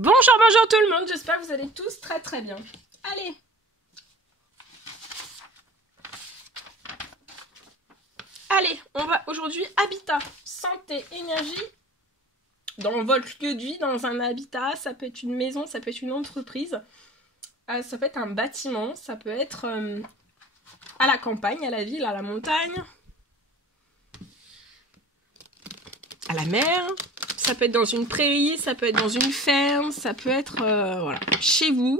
Bonjour tout le monde, j'espère que vous allez tous très bien. Allez, on va aujourd'hui habitat, santé, énergie, dans votre lieu de vie, dans un habitat, ça peut être une maison, ça peut être une entreprise, ça peut être un bâtiment, ça peut être à la campagne, à la ville, à la montagne, à la mer. Ça peut être dans une prairie, ça peut être dans une ferme, ça peut être voilà, chez vous,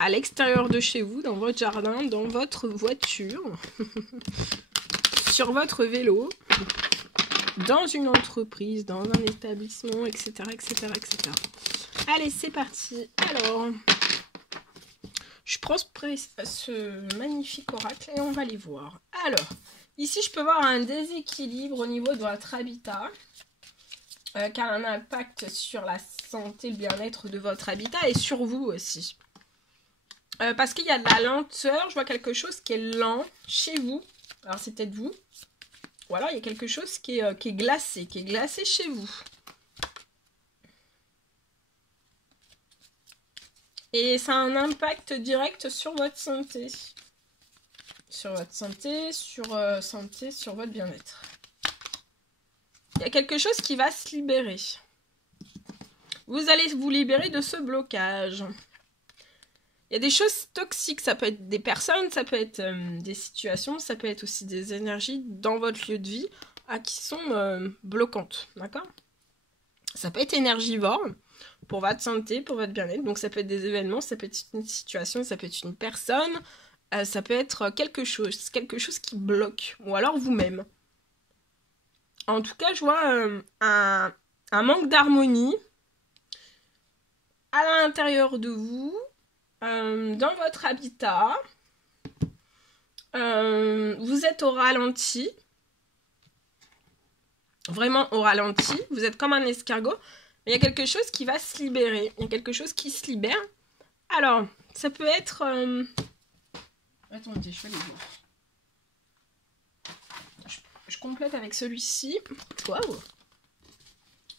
à l'extérieur de chez vous, dans votre jardin, dans votre voiture, sur votre vélo, dans une entreprise, dans un établissement, etc. etc. Allez, c'est parti. Alors, je prends ce magnifique oracle et on va les voir. Alors, ici, je peux voir un déséquilibre au niveau de votre habitat. Qui a un impact sur la santé, le bien-être de votre habitat et sur vous aussi. Parce qu'il y a de la lenteur, je vois quelque chose qui est lent chez vous. Alors c'est peut-être vous. Ou alors il y a quelque chose qui est glacé, chez vous. Et ça a un impact direct sur votre santé. Sur votre santé, sur votre bien-être. Il y a quelque chose qui va se libérer. Vous allez vous libérer de ce blocage. Il y a des choses toxiques. Ça peut être des personnes, ça peut être des situations, ça peut être aussi des énergies dans votre lieu de vie qui sont bloquantes. D'accord ? Ça peut être énergivore pour votre santé, pour votre bien-être. Donc ça peut être des événements, ça peut être une situation, ça peut être une personne. Ça peut être quelque chose qui bloque. Ou alors vous-même. En tout cas, je vois un manque d'harmonie à l'intérieur de vous, dans votre habitat. Vous êtes au ralenti. Vraiment au ralenti. Vous êtes comme un escargot. Mais il y a quelque chose qui va se libérer. Il y a quelque chose qui se libère. Alors, ça peut être... Attendez, je vais aller voir. Je complète avec celui-ci. Waouh!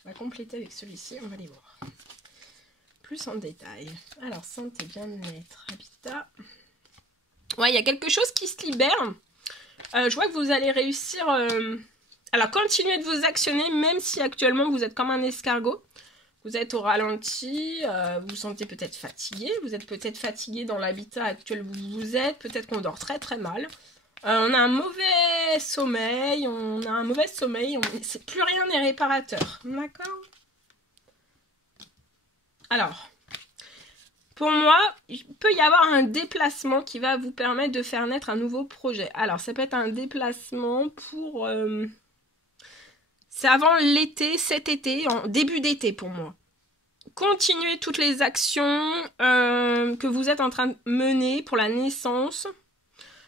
On va compléter avec celui-ci, on va les voir. Plus en détail. Alors, santé, bien-être, habitat. Ouais, il y a quelque chose qui se libère. Je vois que vous allez réussir... Alors, continuez de vous actionner, même si actuellement vous êtes comme un escargot. Vous êtes au ralenti, vous vous sentez peut-être fatigué. Vous êtes peut-être fatigué dans l'habitat actuel où vous êtes. Peut-être qu'on dort très mal. On a un mauvais sommeil, plus rien n'est réparateur, d'accord? Alors, pour moi, il peut y avoir un déplacement qui va vous permettre de faire naître un nouveau projet. Alors, ça peut être un déplacement pour... c'est avant l'été, cet été, en début d'été pour moi. Continuez toutes les actions que vous êtes en train de mener pour la naissance.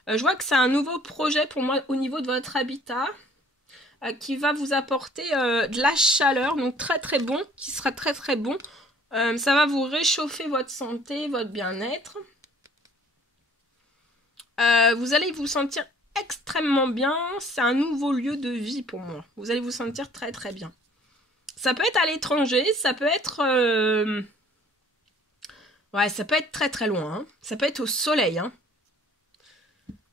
Je vois que c'est un nouveau projet pour moi au niveau de votre habitat qui va vous apporter de la chaleur, donc très bon, qui sera très bon. Ça va vous réchauffer votre santé, votre bien-être. Vous allez vous sentir extrêmement bien. C'est un nouveau lieu de vie pour moi. Vous allez vous sentir très bien. Ça peut être à l'étranger, ça peut être... Ouais, ça peut être très loin. Hein. Ça peut être au soleil, hein.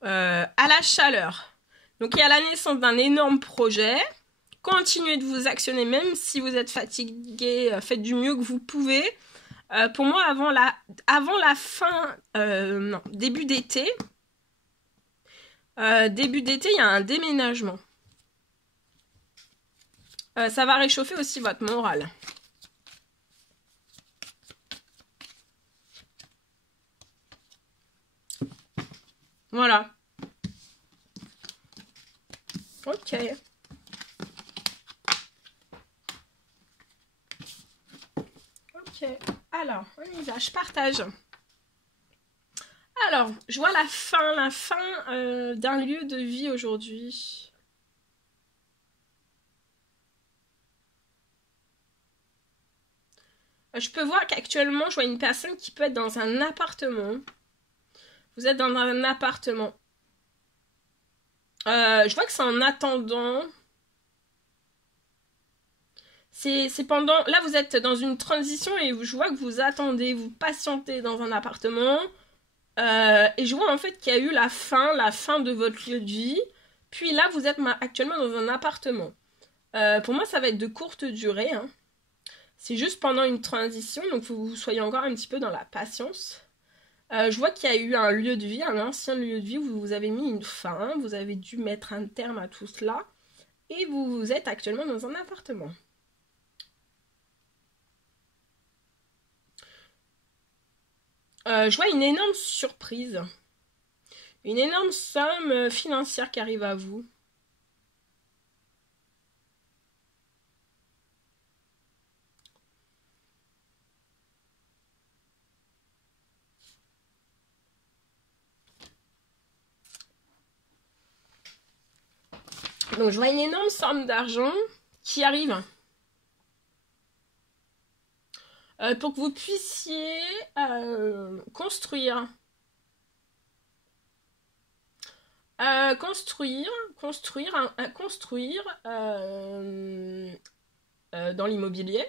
À la chaleur. Donc il y a la naissance d'un énorme projet. Continuez de vous actionner même si vous êtes fatigué, faites du mieux que vous pouvez. Pour moi, avant la fin, non, début d'été, il y a un déménagement. Ça va réchauffer aussi votre morale. Voilà. Ok. Ok. Alors, on y va, je partage. Alors, je vois la fin d'un lieu de vie aujourd'hui. Je peux voir qu'actuellement, je vois une personne qui peut être dans un appartement. Vous êtes dans un appartement. Je vois que c'est en attendant. C'est pendant... Là, vous êtes dans une transition et je vois que vous attendez, vous patientez dans un appartement. Et je vois en fait qu'il y a eu la fin de votre lieu de vie. Puis là, vous êtes actuellement dans un appartement. Pour moi, ça va être de courte durée. Hein. C'est juste pendant une transition, donc il faut que vous soyez encore un petit peu dans la patience. Je vois qu'il y a eu un lieu de vie, un ancien lieu de vie où vous avez mis une fin, vous avez dû mettre un terme à tout cela. Et vous êtes actuellement dans un appartement. Je vois une énorme surprise. Une énorme somme financière qui arrive à vous. Donc je vois une énorme somme d'argent qui arrive. Pour que vous puissiez construire dans l'immobilier,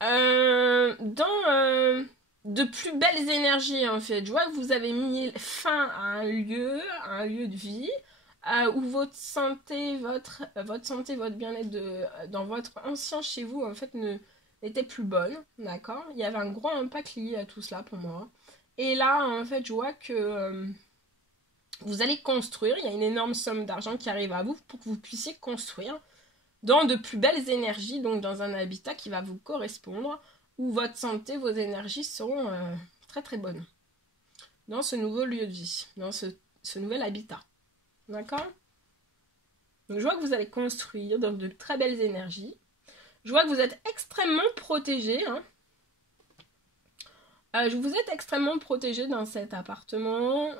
dans de plus belles énergies en fait. Je vois que vous avez mis fin à un lieu de vie où votre santé, votre bien-être dans votre ancien chez vous en fait n'était plus bonne, d'accord. Il y avait un gros impact lié à tout cela pour moi. Et là en fait je vois que vous allez construire, il y a une énorme somme d'argent qui arrive à vous pour que vous puissiez construire dans de plus belles énergies, donc dans un habitat qui va vous correspondre, où votre santé, vos énergies seront très très bonnes. Dans ce nouveau lieu de vie, dans ce nouvel habitat. D'accord? Donc je vois que vous allez construire dans de très belles énergies. Je vois que vous êtes extrêmement protégé. Hein. Vous êtes extrêmement protégé dans cet appartement.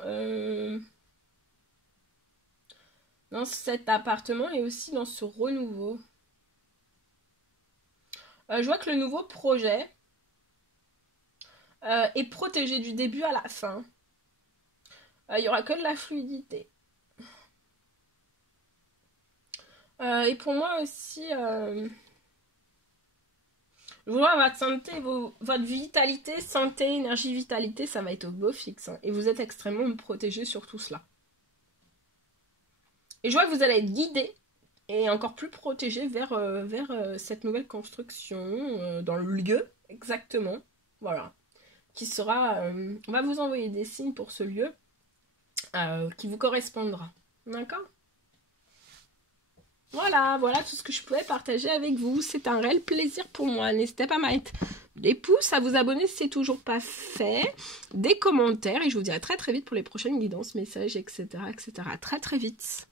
Dans cet appartement et aussi dans ce renouveau. Je vois que le nouveau projet est protégé du début à la fin. Il n'y aura que de la fluidité. Et pour moi aussi, je vois votre santé, votre vitalité, santé, énergie, vitalité, ça va être au beau fixe. Hein, et vous êtes extrêmement protégé sur tout cela. Et je vois que vous allez être guidé et encore plus protégé vers cette nouvelle construction, dans le lieu, exactement. Voilà. Qui sera... on va vous envoyer des signes pour ce lieu qui vous correspondra. D'accord ? Voilà tout ce que je pouvais partager avec vous. C'est un réel plaisir pour moi. N'hésitez pas à mettre des pouces, à vous abonner si c'est toujours pas fait, des commentaires. Et je vous dirai très très vite pour les prochaines guidances, messages, etc. Très très vite.